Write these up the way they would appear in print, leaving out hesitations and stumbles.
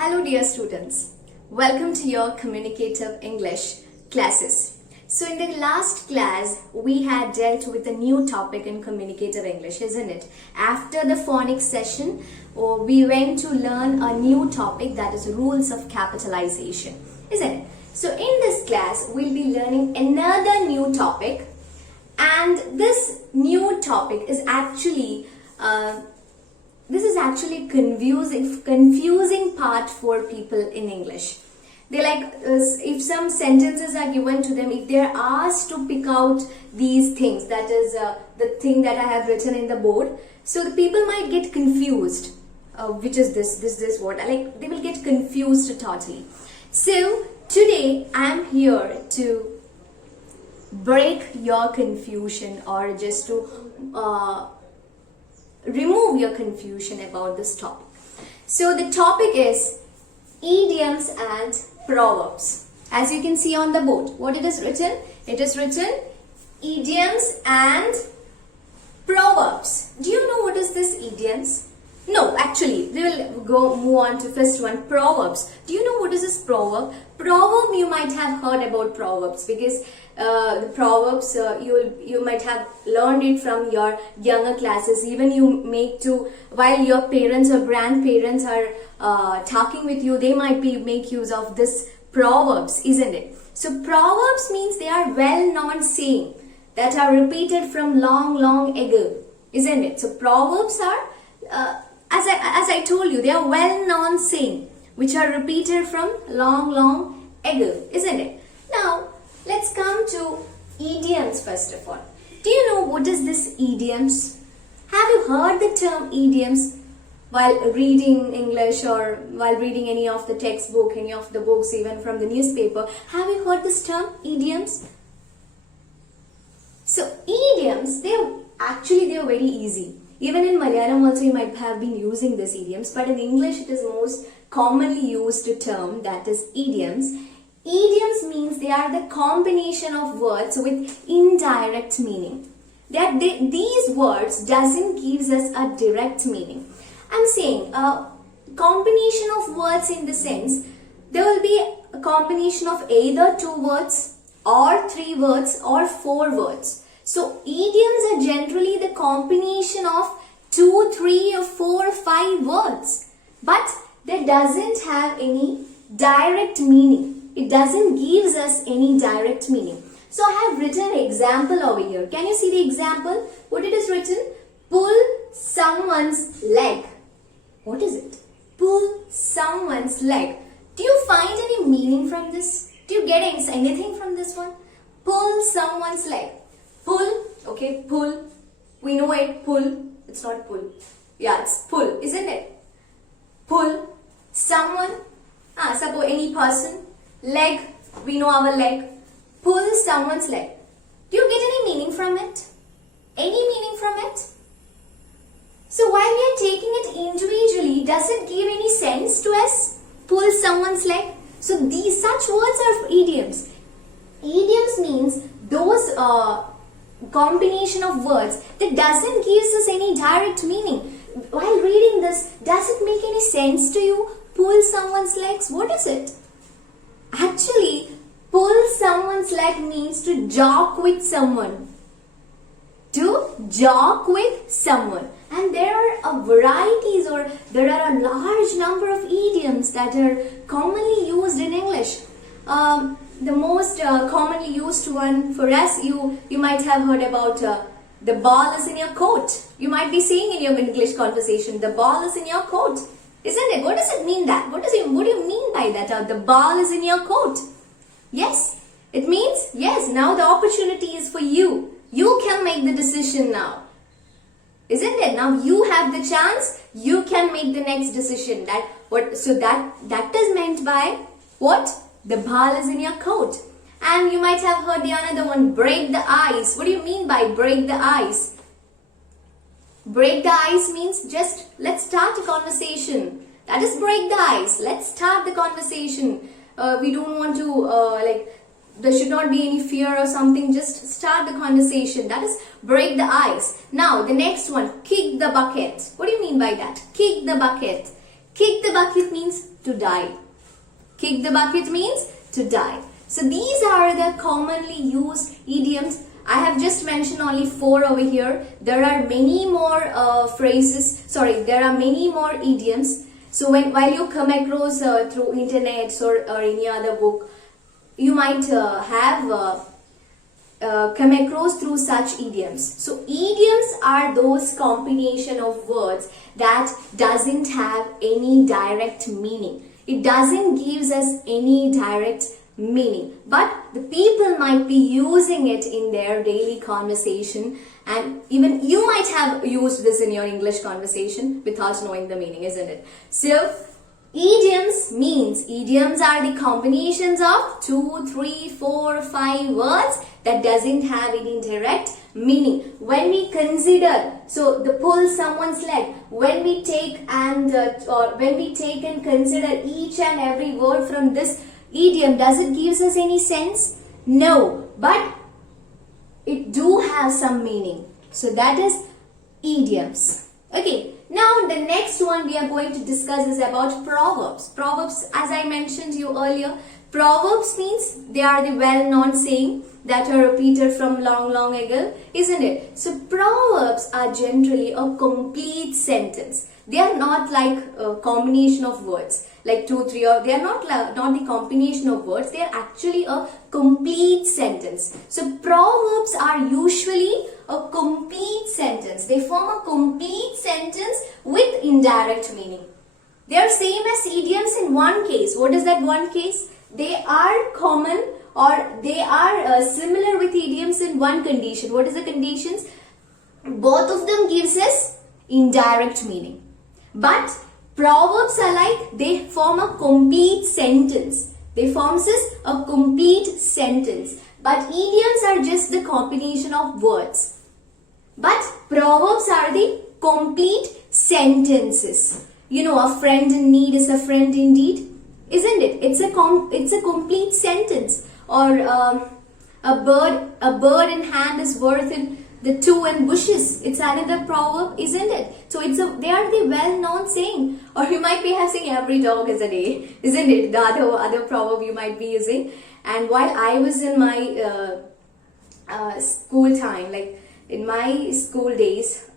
Hello dear students, welcome to your communicative English classes. So in the last class, we had dealt with a new topic in communicative English, isn't it? After the phonics session, we went to learn a new topic, that is rules of capitalization, isn't it? So in this class, we'll be learning another new topic, and this new topic is actually confusing part for people in English. They if some sentences are given to them, if they're asked to pick out these things, that is the thing that I have written in the board, so the people might get confused. Which is this word? They will get confused totally. So today I am here to break your confusion, or just to remove your confusion about this topic. So the topic is idioms and proverbs. As you can see on the board, what it is written? It is written idioms and proverbs. Do you know what is this idioms? No, actually, we will move on to first one, proverbs. Do you know what is this proverb? Proverb, you might have heard about proverbs, because the proverbs you might have learned it from your younger classes. Even you make to, while your parents or grandparents are talking with you, they might make use of this proverbs, isn't it? So proverbs means they are well-known saying that are repeated from long ago, isn't it? So proverbs are as I told you, they are well-known saying which are repeated from long ago, isn't it? Now, let's come to idioms first of all. Do you know what is this idioms? Have you heard the term idioms while reading English, or while reading any of the textbook, any of the books, even from the newspaper? Have you heard this term idioms? So idioms, they are very easy. Even in Malayalam also you might have been using these idioms, but in English it is most commonly used term, that is idioms. Idioms means they are the combination of words with indirect meaning. These words doesn't give us a direct meaning. I'm saying a combination of words in the sense, there will be a combination of either 2 words or 3 words or 4 words. So idioms are generally the combination of 2, 3 or 4 or 5 words. But that doesn't have any direct meaning. It doesn't give us any direct meaning. So I have written an example over here. Can you see the example? What it is written? Pull someone's leg. What is it? Pull someone's leg. Do you find any meaning from this? Do you get anything from this one? Pull someone's leg. Pull, okay, pull. We know it, pull. It's not pull. Yeah, it's pull, isn't it? Pull. Someone, suppose any person. Leg, we know our leg. Pull someone's leg. Do you get any meaning from it? Any meaning from it? So while we are taking it individually, does it give any sense to us? Pull someone's leg. So these such words are idioms. Idioms means those combination of words that doesn't give us any direct meaning. While reading this, does it make any sense to you? Pull someone's legs. What is it? Actually, pull someone's leg means to joke with someone. To joke with someone. And there are a varieties, or there are a large number of idioms that are commonly used in English. The most commonly used one for us, you might have heard about the ball is in your coat. You might be saying in your English conversation, the ball is in your coat. Isn't it? What does it mean that? What do you mean by that? The ball is in your coat. Yes, it means, yes, now the opportunity is for you. You can make the decision now. Isn't it? Now you have the chance, you can make the next decision. So that is meant by what? The ball is in your coat. And you might have heard the another one, break the ice. What do you mean by break the ice? Break the ice means just let's start a conversation. That is break the ice. Let's start the conversation. We don't want to there should not be any fear or something. Just start the conversation. That is break the ice. Now the next one, kick the bucket. What do you mean by that? Kick the bucket. Kick the bucket means to die. Kick the bucket means to die. So these are the commonly used idioms. I have just mentioned only 4 over here. There are many more there are many more idioms. So while you come across through internet or any other book, you might have come across through such idioms. So idioms are those combination of words that doesn't have any direct meaning. It doesn't give us any direct meaning, but the people might be using it in their daily conversation, and even you might have used this in your English conversation without knowing the meaning, isn't it? So idioms are the combinations of 2, 3, 4, 5 words that doesn't have any direct meaning. When we consider, so the pull someone's leg, when we take and consider each and every word from this idiom, does it give us any sense? No, but it do have some meaning. So that is idioms. Okay, now the next one we are going to discuss is about proverbs. Proverbs, as I mentioned to you earlier, proverbs means they are the well-known saying that are repeated from long ago, isn't it? So proverbs are generally a complete sentence. They are not like a combination of words like 2, 3, or they are not the combination of words. They are actually a complete sentence. So proverbs are usually a complete sentence. They form a complete sentence with indirect meaning. They are same as idioms in one case. What is that one case? They are common, or they are similar with idioms in one condition. What is the conditions? Both of them gives us indirect meaning. But proverbs are like, they form a complete sentence. They forms us a complete sentence. But idioms are just the combination of words. But proverbs are the complete sentences. You know, a friend in need is a friend indeed, isn't it? It's a complete sentence. Or a bird in hand is worth in the 2 in bushes. It's another proverb, isn't it? So they are the well-known saying. Or you might be having every dog is a day, isn't it? The other proverb you might be using. And while I was in my school time, like in my school days,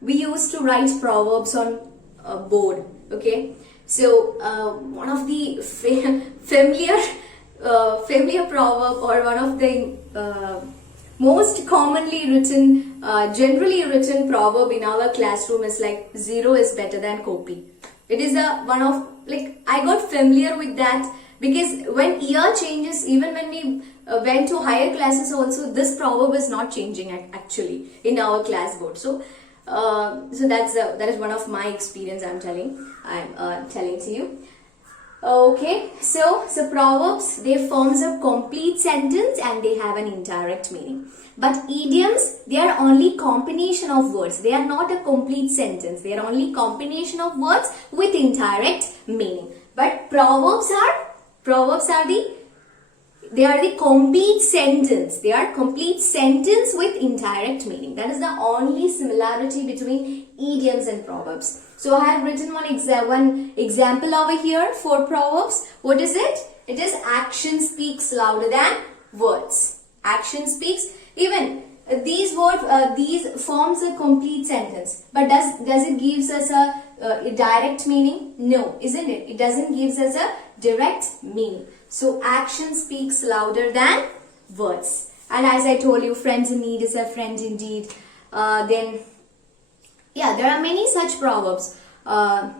we used to write proverbs on a board. Okay, so one of the familiar proverb, or one of the most commonly written, generally written proverb in our classroom is like, 0 is better than copy. It is one of, like, I got familiar with that because when year changes, even when we went to higher classes also, this proverb is not changing actually in our class board. So that is one of my experience I'm telling to you. Okay, so proverbs, they forms a complete sentence and they have an indirect meaning. But idioms, they are only combination of words. They are not a complete sentence. They are only combination of words with indirect meaning. But proverbs are the complete sentence. They are complete sentence with indirect meaning. That is the only similarity between idioms and proverbs. So I have written one example over here for proverbs. What is it? It is action speaks louder than words. Action speaks. Even these forms a complete sentence. But does it gives us a direct meaning? No, isn't it? It doesn't gives us a direct meaning. So action speaks louder than words. And as I told you, friends in need is a friend indeed. Yeah, there are many such proverbs. A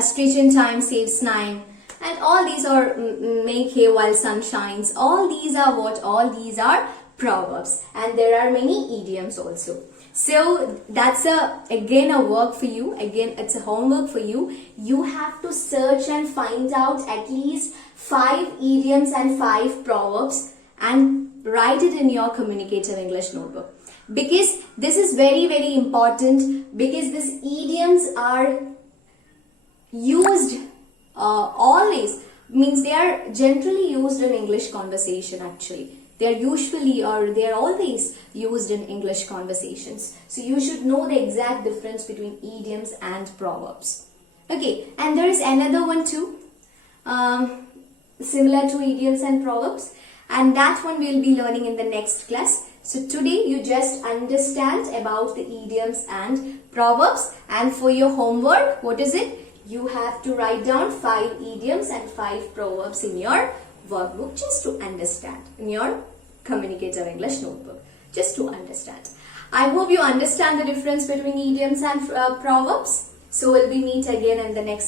stitch in time saves 9. And all these are make hay while sun shines. All these are what? All these are proverbs. And there are many idioms also. So that's again a work for you. Again, it's a homework for you. You have to search and find out at least 5 idioms and 5 proverbs and write it in your communicative English notebook. Because this is very, very important, because these idioms are used always, means they are generally used in English conversation actually. They are usually, or they are always used in English conversations. So you should know the exact difference between idioms and proverbs. Okay, and there is another one too, similar to idioms and proverbs, and that one we'll be learning in the next class. So today you just understand about the idioms and proverbs, and for your homework, what is it? You have to write down 5 idioms and 5 proverbs in your workbook just to understand, in your Communicative English notebook, just to understand. I hope you understand the difference between idioms and proverbs. So we'll be meet again in the next